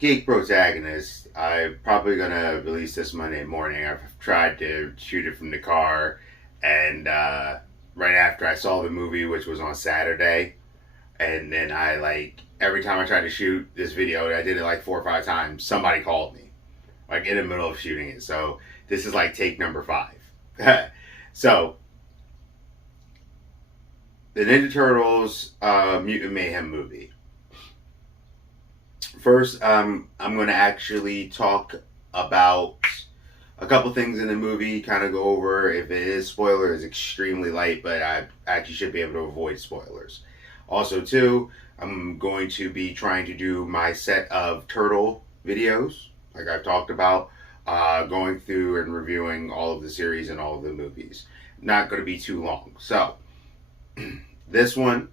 Geek Protagonist. I'm probably gonna release this Monday morning. I've tried to shoot it from the car, and right after I saw the movie, which was on Saturday, and then I like every time I tried to shoot this video, I did it like 4 or 5 times. Somebody called me, like in the middle of shooting it. So this is like take number 5. So the Ninja Turtles Mutant Mayhem movie. First, I'm going to actually talk about a couple things in the movie, kind of go over if it is spoiler, it's extremely light, but I actually should be able to avoid spoilers. Also, too, I'm going to be trying to do my set of turtle videos, like I've talked about, going through and reviewing all of the series and all of the movies. Not going to be too long. So, this one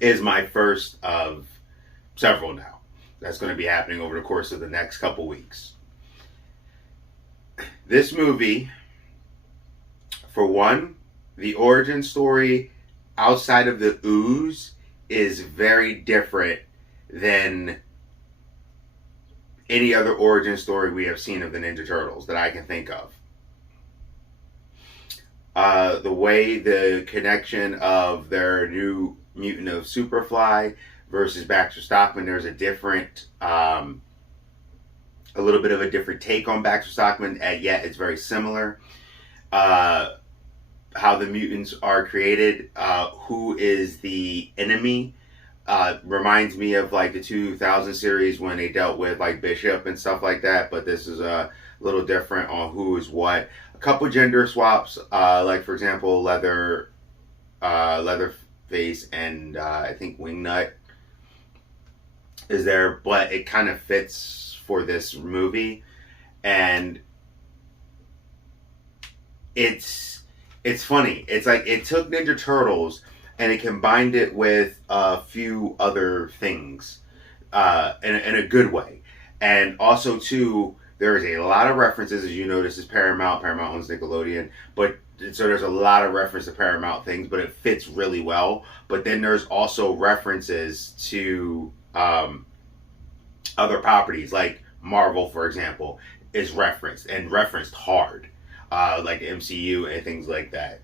is my first of several now. That's going to be happening over the course of the next couple weeks. This movie, for one, the origin story outside of the ooze is very different than any other origin story we have seen of the Ninja Turtles that I can think of. The way the connection of their new mutant of Superfly versus Baxter Stockman, there's a different, a little bit of a different take on Baxter Stockman, and yet it's very similar. How the mutants are created, who is the enemy, reminds me of like the 2000 series when they dealt with like Bishop and stuff like that, but this is a little different on who is what. A couple gender swaps, like for example, Leatherface and I think Wingnut is there, but it kind of fits for this movie, and it's funny. It's like it took Ninja Turtles and it combined it with a few other things, in a good way, and also too there's a lot of references, as you know. This is Paramount. Paramount owns Nickelodeon, but so there's a lot of reference to Paramount things, but it fits really well. But then there's also references to other properties, like Marvel, for example, is referenced and referenced hard, like the MCU and things like that.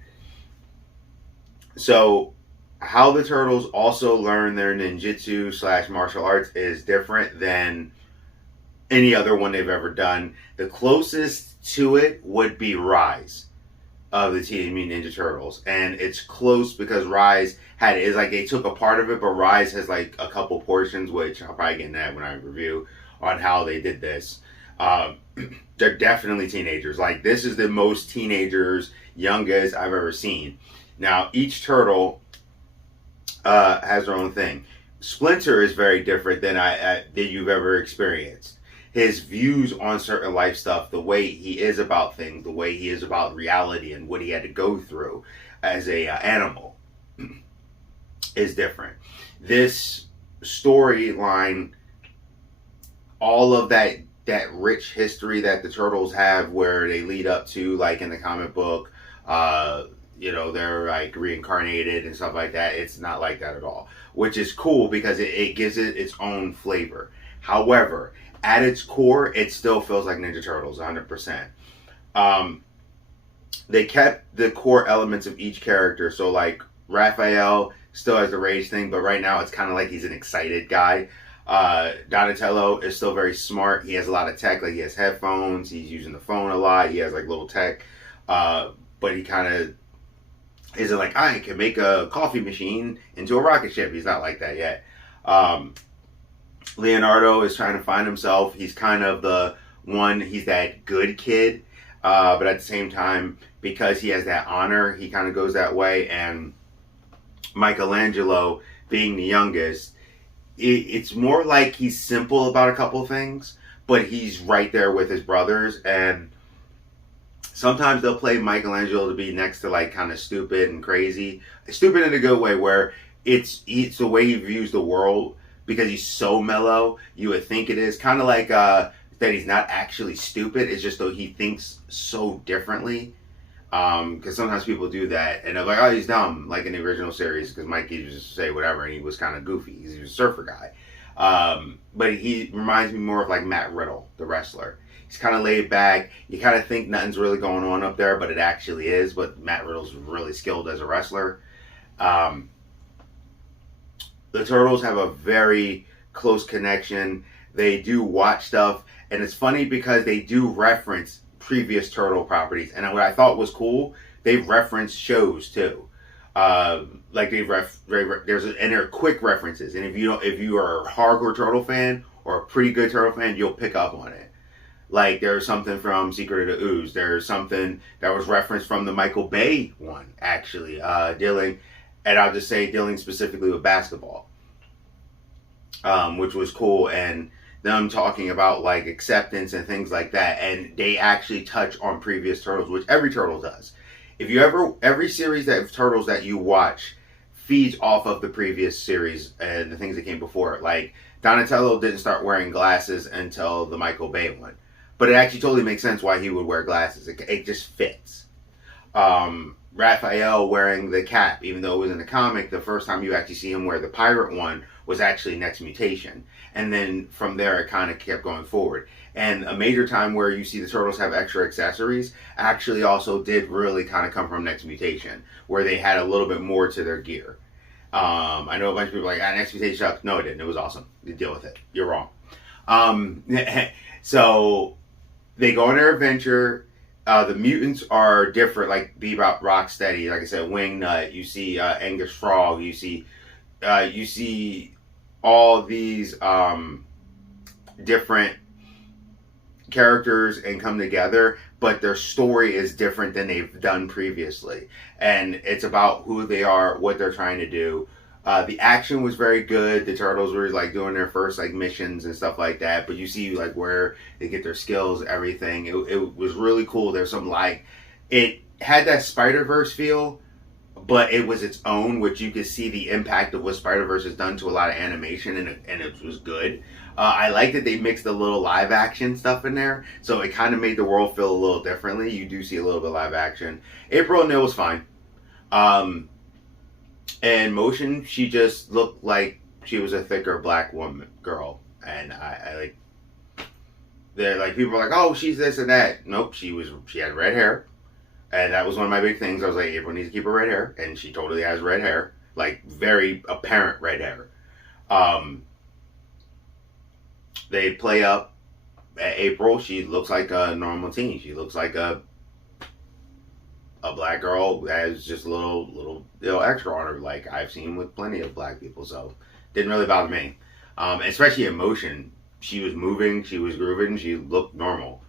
So, how the Turtles also learn their ninjutsu slash martial arts is different than any other one they've ever done. The closest to it would be Rise of the Teenage Mutant Ninja Turtles, and it's close because Rise is like they took a part of it, but Rise has like a couple portions, which I'll probably get in that when I review on how they did this. They're definitely teenagers. Like this is the most teenagers, youngest I've ever seen. Now each turtle has their own thing. Splinter is very different than that you've ever experienced. His views on certain life stuff, the way he is about things, the way he is about reality, and what he had to go through as a animal is different. This storyline, all of that rich history that the Turtles have, where they lead up to, like in the comic book, they're like reincarnated and stuff like that. It's not like that at all, which is cool because it gives it its own flavor. However, at its core, it still feels like Ninja Turtles, 100%. They kept the core elements of each character. So, like, Raphael still has the rage thing, but right now it's kind of like he's an excited guy. Donatello is still very smart. He has a lot of tech. Like, he has headphones. He's using the phone a lot. He has, like, little tech. But he kind of isn't like, I can make a coffee machine into a rocket ship. He's not like that yet. Leonardo is trying to find himself. He's kind of the one, he's that good kid, but at the same time, because he has that honor, he kind of goes that way. And Michelangelo, being the youngest, it's more like he's simple about a couple things, but he's right there with his brothers. And sometimes they'll play Michelangelo to be next to like kind of stupid and crazy. Stupid in a good way, where it's the way he views the world. Because he's so mellow, you would think it is kind of like that he's not actually stupid. It's just though he thinks so differently. Because sometimes people do that and they're like, oh, he's dumb, like in the original series. Because Mike used to say whatever, and he was kind of goofy. He was a surfer guy. But he reminds me more of like Matt Riddle, the wrestler. He's kind of laid back. You kind of think nothing's really going on up there, but it actually is. But Matt Riddle's really skilled as a wrestler. Um, the Turtles have a very close connection. They do watch stuff, and it's funny because they do reference previous Turtle properties. And what I thought was cool, they reference shows too. Like and they're quick references. And if you are a hardcore Turtle fan or a pretty good Turtle fan, you'll pick up on it. Like there's something from Secret of the Ooze. There's something that was referenced from the Michael Bay one, actually, dealing, and I'll just say dealing specifically with basketball, which was cool, and them talking about like acceptance and things like that, and they actually touch on previous Turtles, which every Turtle does. If you every series of Turtles that you watch feeds off of the previous series and the things that came before it. Like Donatello didn't start wearing glasses until the Michael Bay one. But it actually totally makes sense why he would wear glasses. It just fits. Raphael wearing the cap, even though it was in the comic, the first time you actually see him wear the pirate one was actually Next Mutation. And then from there, it kind of kept going forward. And a major time where you see the Turtles have extra accessories actually also did really kind of come from Next Mutation, where they had a little bit more to their gear. I know a bunch of people are like, Next Mutation sucks. No, it didn't. It was awesome. You deal with it. You're wrong. So they go on their adventure. The mutants are different, like Bebop, Rocksteady, like I said, Wingnut. You see Angus Frog. You see all these different characters and come together, but their story is different than they've done previously, and it's about who they are, what they're trying to do. The action was very good. The Turtles were like doing their first like missions and stuff like that, but you see like where they get their skills, everything. It was really cool. There's some like, it had that Spider-Verse feel, but it was its own, which you could see the impact of what Spider-Verse has done to a lot of animation, and it was good. I like that they mixed a little live action stuff in there, so it kind of made the world feel a little differently. You do see a little bit of live action. April O'Neil was fine. And motion, she just looked like she was a thicker black girl, and I like. They're like, people are like, oh, she's this and that. Nope, she had red hair, and that was one of my big things. I was like, April needs to keep her red hair, and she totally has red hair, like very apparent red hair. They play up at April. She looks like a normal teen. She looks like a black girl that has just a little extra on her, like I've seen with plenty of black people. So didn't really bother me. Especially in motion, she was moving, she was grooving, she looked normal.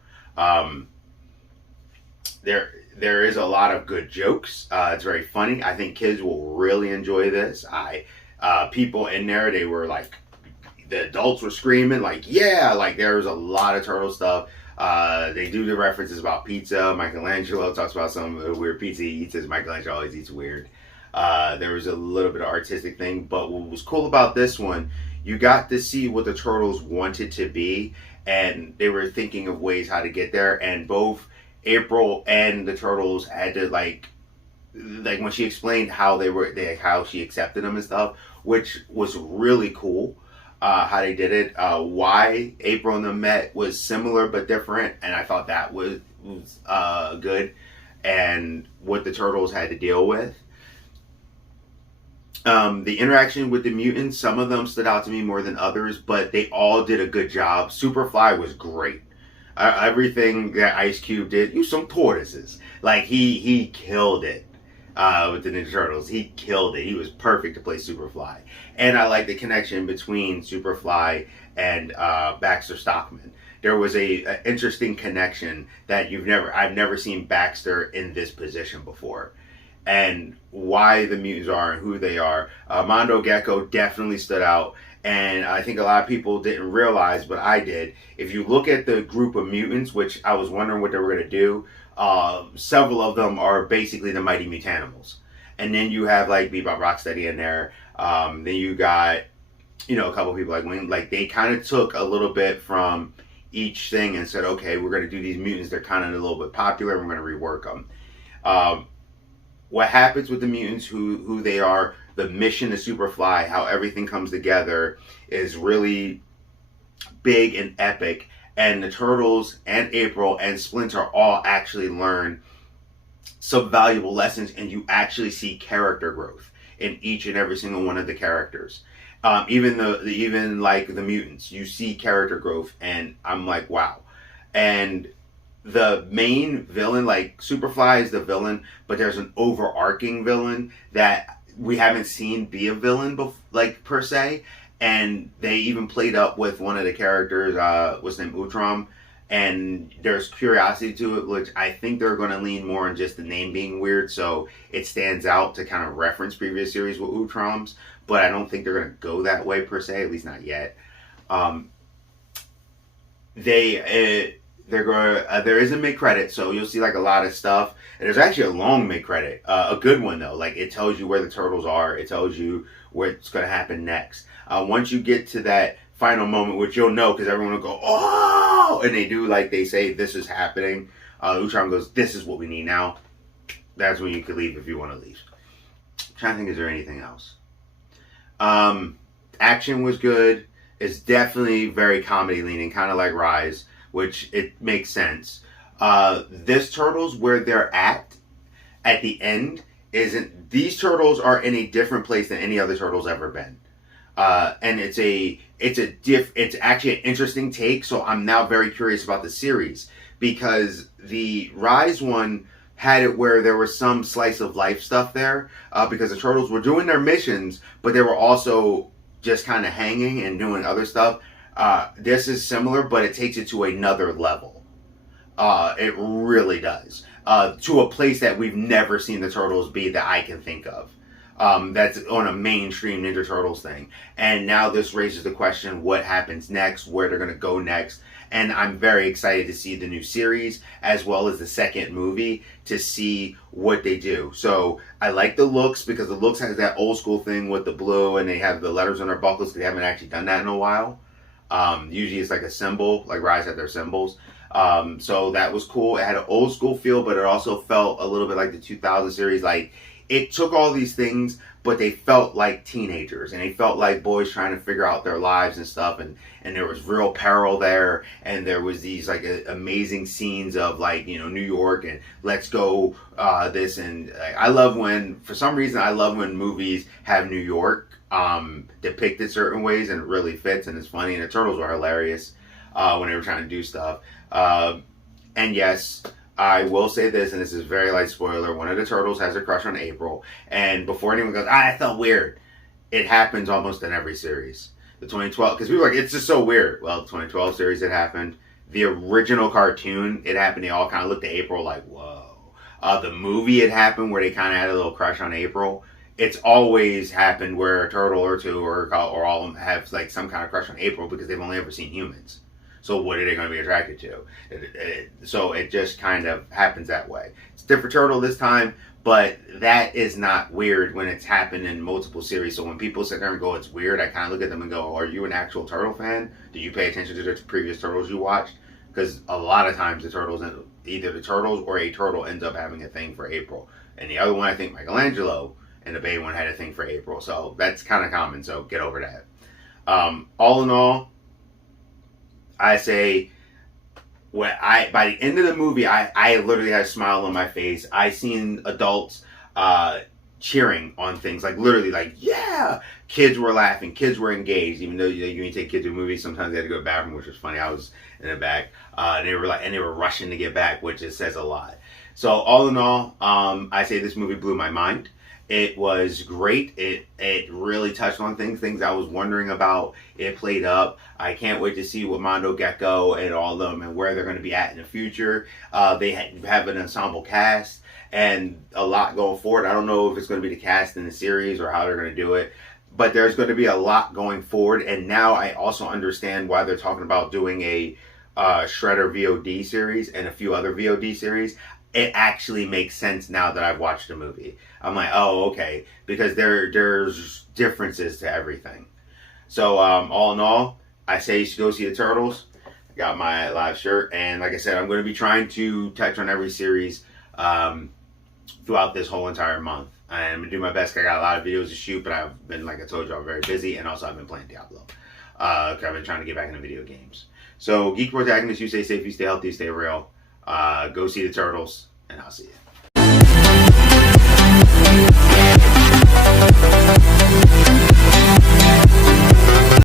There is a lot of good jokes. It's very funny. I think kids will really enjoy this. People in there, they were like, the adults were screaming like, yeah, like there was a lot of Turtle stuff. They do the references about pizza. Michelangelo talks about some of the weird pizza he eats, as Michelangelo always eats weird. There was a little bit of artistic thing, but what was cool about this one, you got to see what the Turtles wanted to be, and they were thinking of ways how to get there, and both April and the Turtles had to like when she explained how how she accepted them and stuff, which was really cool. How they did it, why April and them met was similar but different, and I thought that was good, and what the Turtles had to deal with. The interaction with the mutants, some of them stood out to me more than others, but they all did a good job. Superfly was great. Everything that Ice Cube did, you some tortoises. Like he killed it. With the Ninja Turtles, he killed it. He was perfect to play Superfly, and I like the connection between Superfly and Baxter Stockman. There was a interesting connection that I've never seen Baxter in this position before, and why the mutants are and who they are. Mondo Gecko definitely stood out, and I think a lot of people didn't realize, but I did. If you look at the group of mutants, which I was wondering what they were going to do. Several of them are basically the Mighty Mutanimals, and then you have like Bebop, Rocksteady in there. Then you got a couple people like Wayne. Like they kind of took a little bit from each thing and said, okay, we're going to do these mutants. They're kind of a little bit popular. We're going to rework them. What happens with the mutants, who they are, the mission to Superfly, how everything comes together, is really big and epic. And the Turtles and April and Splinter all actually learn some valuable lessons, and you actually see character growth in each and every single one of the characters. Even like the mutants, you see character growth, and I'm like, wow. And the main villain, like Superfly is the villain, but there's an overarching villain that we haven't seen be a villain, like per se. And they even played up with one of the characters, what's his name, Utrom, and there's curiosity to it, which I think they're going to lean more on just the name being weird, so it stands out to kind of reference previous series with Utroms. But I don't think they're going to go that way per se, at least not yet. They're going. There is a mid credit, so you'll see like a lot of stuff. And there's actually a long mid credit, a good one though. Like it tells you where the turtles are. It tells you what's going to happen next. Once you get to that final moment, which you'll know because everyone will go, oh, and they do, like they say, this is happening. Utrom goes, this is what we need now. That's when you can leave if you want to leave. I'm trying to think, is there anything else? Action was good. It's definitely very comedy leaning, kind of like Rise, which it makes sense. This Turtles, where they're at the end, isn't. These Turtles are in a different place than any other Turtles ever been. And it's actually an interesting take. So I'm now very curious about the series, because the Rise one had it where there was some slice of life stuff there, because the Turtles were doing their missions, but they were also just kind of hanging and doing other stuff. This is similar, but it takes it to another level. It really does. To a place that we've never seen the Turtles be that I can think of. That's on a mainstream Ninja Turtles thing. And now this raises the question, what happens next, where they're going to go next. And I'm very excited to see the new series, as well as the second movie, to see what they do. So I like the looks, because the looks has that old school thing with the blue, and they have the letters on their buckles, because they haven't actually done that in a while. Usually it's like a symbol, like Rise had their symbols. So that was cool. It had an old school feel, but it also felt a little bit like the 2000 series. Like, it took all these things, but they felt like teenagers, and they felt like boys trying to figure out their lives and stuff, and there was real peril there, and there was these like amazing scenes of, like, you know, New York, and let's go this, and I love when, for some reason, I love when movies have New York depicted certain ways, and it really fits, and it's funny, and the Turtles were hilarious when they were trying to do stuff. And yes, I will say this, and this is a very light spoiler. One of the Turtles has a crush on April, and before anyone goes, I felt weird, it happens almost in every series. The 2012, because people are like, it's just so weird. Well, the 2012 series, it happened. The original cartoon, it happened. They all kind of looked at April like, whoa. The movie, it happened where they kind of had a little crush on April. It's always happened where a turtle or two or all of them have like some kind of crush on April, because they've only ever seen humans. So what are they going to be attracted to? So it just kind of happens that way. It's a different turtle this time, but that is not weird when it's happened in multiple series. So when people sit there and go, it's weird, I kind of look at them and go, are you an actual turtle fan? Did you pay attention to the previous Turtles you watched? Because a lot of times the Turtles, either the Turtles or a turtle ends up having a thing for April. And the other one, I think Michelangelo and the Bay one had a thing for April. So that's kind of common, so get over that. All in all, I say, by the end of the movie, I literally had a smile on my face. I seen adults cheering on things, like literally, like, yeah. Kids were laughing, kids were engaged, even though you take kids to movies, sometimes they had to go to the bathroom, which was funny. I was in the back, and they were rushing to get back, which just says a lot. So all in all, I say this movie blew my mind. It was great. It really touched on things I was wondering about. It played up. I can't wait to see what Mondo Gecko and all of them and where they're going to be at in the future. They have an ensemble cast and a lot going forward. I don't know if it's going to be the cast in the series or how they're going to do it, but there's going to be a lot going forward. And now I also understand why they're talking about doing a Shredder VOD series and a few other VOD series. It actually makes sense now that I've watched the movie. I'm like, oh, okay, because there's differences to everything. So all in all, I say you should go see the Turtles. I got my live shirt, and like I said, I'm going to be trying to touch on every series throughout this whole entire month. I'm going to do my best. I got a lot of videos to shoot, but I've been, like I told you, I'm very busy. And also I've been playing Diablo. I've been trying to get back into video games. So, Geek Protagonist, you stay safe, you stay healthy, you stay real. Go see the turtles, and I'll see you.